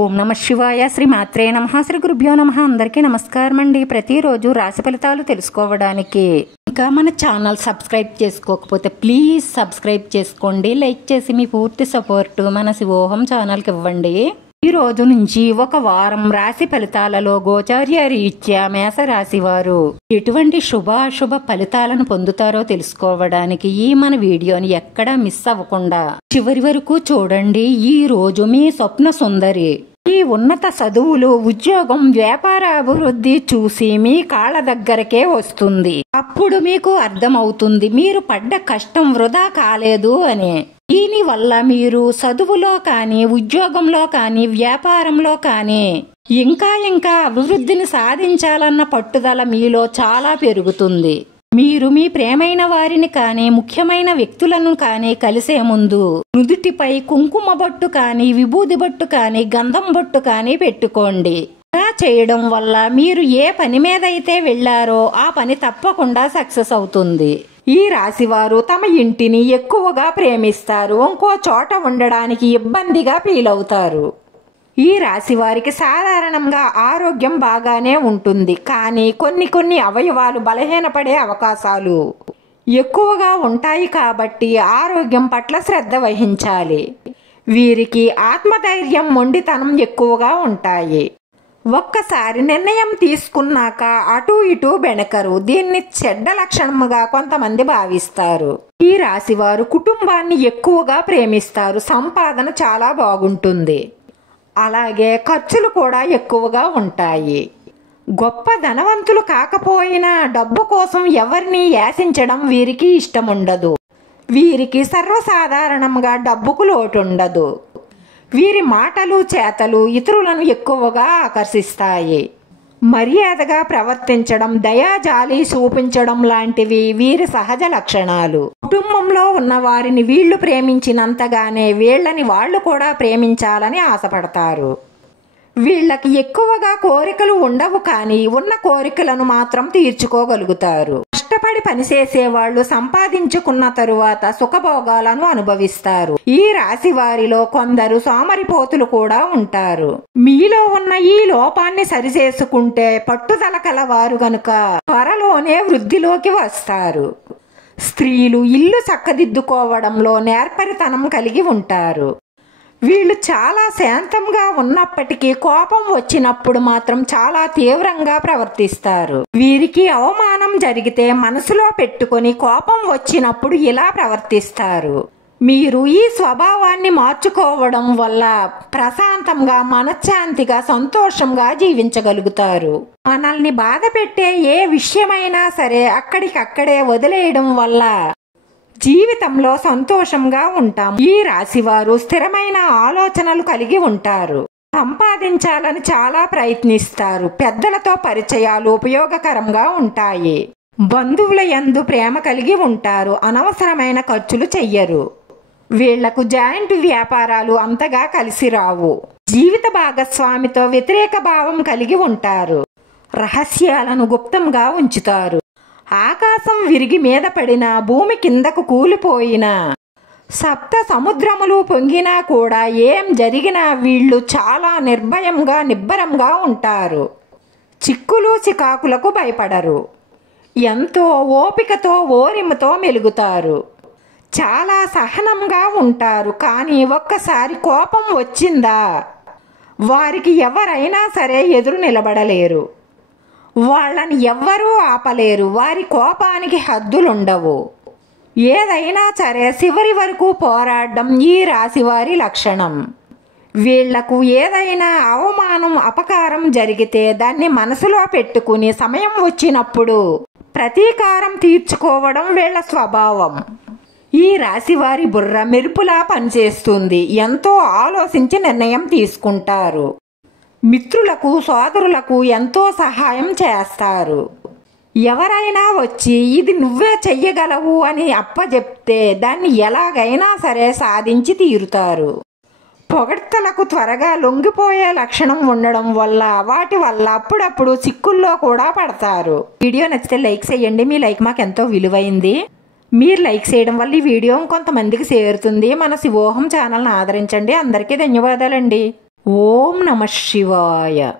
ఓం నమ శివాయ. శ్రీ మాత్రే నమః. శ్రీ గురుభ్యో నమః. అందరికీ నమస్కారం అండి. ప్రతిరోజు రాశి ఫలితాలు తెలుసుకోవడానికి ఇంకా మన ఛానల్ సబ్స్క్రైబ్ చేసుకోకపోతే ప్లీజ్ సబ్స్క్రైబ్ చేసుకోండి. లైక్ చేసి మీ పూర్తి సపోర్ట్ మన శివోహం ఛానల్కి ఇవ్వండి. ఈ రోజు నుంచి ఒక వారం రాశి ఫలితాలలో గోచార్య రీత్యా మేషరాశి వారు ఎటువంటి శుభాశుభ ఫలితాలను పొందుతారో తెలుసుకోవడానికి ఈ మన వీడియోని ఎక్కడా మిస్ అవ్వకుండా చివరి వరకు చూడండి. ఈ రోజు మీ స్వప్న సుందరి ఈ ఉన్నత చదువులు, ఉద్యోగం, వ్యాపార అభివృద్ధి చూసి మీ కాళ్ళ దగ్గరకే వస్తుంది. అప్పుడు మీకు అర్థమవుతుంది మీరు పడ్డ కష్టం వృధా కాలేదు అని. దీని వల్ల మీరు చదువులో కానీ, ఉద్యోగంలో కానీ, వ్యాపారంలో కానీ ఇంకా అభివృద్ధిని సాధించాలన్న పట్టుదల మీలో చాలా పెరుగుతుంది. మీరు మీ ప్రేమైన వారిని కానీ, ముఖ్యమైన వ్యక్తులను కానీ కలిసే ముందు నుదుటిపై కుంకుమ బొట్టు కానీ, విభూది బొట్టు కానీ, గంధం బొట్టు కానీ పెట్టుకోండి. ఇలా చేయడం వల్ల మీరు ఏ పని మీద అయితే వెళ్లారో ఆ పని తప్పకుండా సక్సెస్ అవుతుంది. ఈ రాశివారు తమ ఇంటిని ఎక్కువగా ప్రేమిస్తారు. ఇంకో చోట ఉండడానికి ఇబ్బందిగా ఫీల్ అవుతారు. ఈ రాశి వారికి సాధారణంగా ఆరోగ్యం బాగానే ఉంటుంది, కానీ కొన్ని అవయవాలు బలహీనపడే అవకాశాలు ఎక్కువగా ఉంటాయి. కాబట్టి ఆరోగ్యం పట్ల శ్రద్ధ వహించాలి. వీరికి ఆత్మధైర్యం, మొండితనం ఎక్కువగా ఉంటాయి. ఒక్కసారి నిర్ణయం తీసుకున్నాక అటు ఇటు బెనకరు. దీన్ని చెడ్డ లక్షణముగా కొంతమంది భావిస్తారు. ఈ రాశివారు కుటుంబాన్ని ఎక్కువగా ప్రేమిస్తారు. సంపాదన చాలా బాగుంటుంది. అలాగే ఖర్చులు కూడా ఎక్కువగా ఉంటాయి. గొప్ప ధనవంతులు కాకపోయినా డబ్బు కోసం ఎవరిని యాసించడం వీరికి ఇష్టముండదు. వీరికి సర్వసాధారణంగా డబ్బుకు లోటుండదు. వీరి మాటలు, చేతలు ఇతరులను ఎక్కువగా ఆకర్షిస్తాయి. మర్యాదగా ప్రవర్తించడం, దయాజాలి చూపించడం లాంటివి వీరి సహజ లక్షణాలు. కుటుంబంలో ఉన్న వారిని వీళ్లు ప్రేమించినంతగానే వీళ్ళని వాళ్ళు కూడా ప్రేమించాలని ఆశపడతారు. వీళ్ళకి ఎక్కువగా కోరికలు ఉండవు, కానీ ఉన్న కోరికలను మాత్రం తీర్చుకోగలుగుతారు. కష్టపడి పనిచేసే వాళ్ళు సంపాదించుకున్న తరువాత సుఖభోగాలను అనుభవిస్తారు. ఈ రాశి వారిలో కొందరు సోమరిపోతులు కూడా ఉంటారు. మీలో ఉన్న ఈ లోపాన్ని సరిచేసుకుంటే పట్టుదల కలవారు గనుక త్వరలోనే వృద్ధిలోకి వస్తారు. స్త్రీలు ఇల్లు చక్కదిద్దుకోవడంలో నేర్పరితనం కలిగి ఉంటారు. వీళ్ళు చాలా శాంతంగా ఉన్నప్పటికీ కోపం వచ్చినప్పుడు మాత్రం చాలా తీవ్రంగా ప్రవర్తిస్తారు. వీరికి అవమానం జరిగితే మనసులో పెట్టుకొని కోపం వచ్చినప్పుడు ఇలా ప్రవర్తిస్తారు. మీరు ఈ స్వభావాన్ని మార్చుకోవడం వల్ల ప్రశాంతంగా, మనశ్శాంతిగా, సంతోషంగా జీవించగలుగుతారు. మనల్ని బాధ పెట్టే ఏ విషయమైనా సరే అక్కడికక్కడే వదిలేయడం వల్ల జీవితంలో సంతోషంగా ఉంటాం. ఈ రాశివారు స్థిరమైన ఆలోచనలు కలిగి ఉంటారు. సంపాదించాలని చాలా ప్రయత్నిస్తారు. పెద్దలతో పరిచయాలు ఉపయోగకరంగా ఉంటాయి. బంధువుల యందు ప్రేమ కలిగి ఉంటారు. అనవసరమైన ఖర్చులు చెయ్యరు. వీళ్లకు జాయింట్ వ్యాపారాలు అంతగా కలిసి రావు. జీవిత భాగస్వామితో వ్యతిరేక భావం కలిగి ఉంటారు. రహస్యాలను గుప్తంగా ఉంచుతారు. ఆకాశం విరిగి మీద పడినా, భూమి కిందకు కూలిపోయినా, సప్త సముద్రములు పొంగినా కూడా ఏం జరిగినా వీళ్ళు చాలా నిర్భయంగా, నిబ్బరంగా ఉంటారు. చిక్కులు చికాకులకు భయపడరు. ఎంతో ఓపికతో, ఓరిమతో మెలుగుతారు. చాలా సహనంగా ఉంటారు. కానీ ఒక్కసారి కోపం వచ్చిందా వారికి ఎవరైనా సరే ఎదురు నిలబడలేరు. వాళ్ళని ఎవ్వరూ ఆపలేరు. వారి కోపానికి హద్దులుండవు. ఏదైనా సరే చివరి వరకు పోరాడడం ఈ రాశివారి లక్షణం. వీళ్లకు ఏదైనా అవమానం, అపకారం జరిగితే దాన్ని మనసులో పెట్టుకుని సమయం వచ్చినప్పుడు ప్రతీకారం తీర్చుకోవడం వీళ్ల స్వభావం. ఈ రాశివారి బుర్ర మెరుపులా పనిచేస్తుంది. ఎంతో ఆలోచించి నిర్ణయం తీసుకుంటారు. మిత్రులకు, సోదరులకు ఎంతో సహాయం చేస్తారు. ఎవరైనా వచ్చి ఇది నువ్వే చెయ్యగలవు అని అప్పచెప్తే దాన్ని ఎలాగైనా సరే సాధించి తీరుతారు. పొగడ్తలకు త్వరగా లొంగిపోయే లక్షణం ఉండడం వల్ల వాటి వల్ల అప్పుడప్పుడు చిక్కుల్లో కూడా పడతారు. వీడియో నచ్చితే లైక్ చేయండి. మీ లైక్ మాకు ఎంతో విలువైంది. మీరు లైక్ చేయడం వల్ల ఈ వీడియో కొంతమందికి చేరుతుంది. మన శివోహం ఛానల్ని ఆదరించండి. అందరికీ ధన్యవాదాలండి. ఓం నమః శివాయ.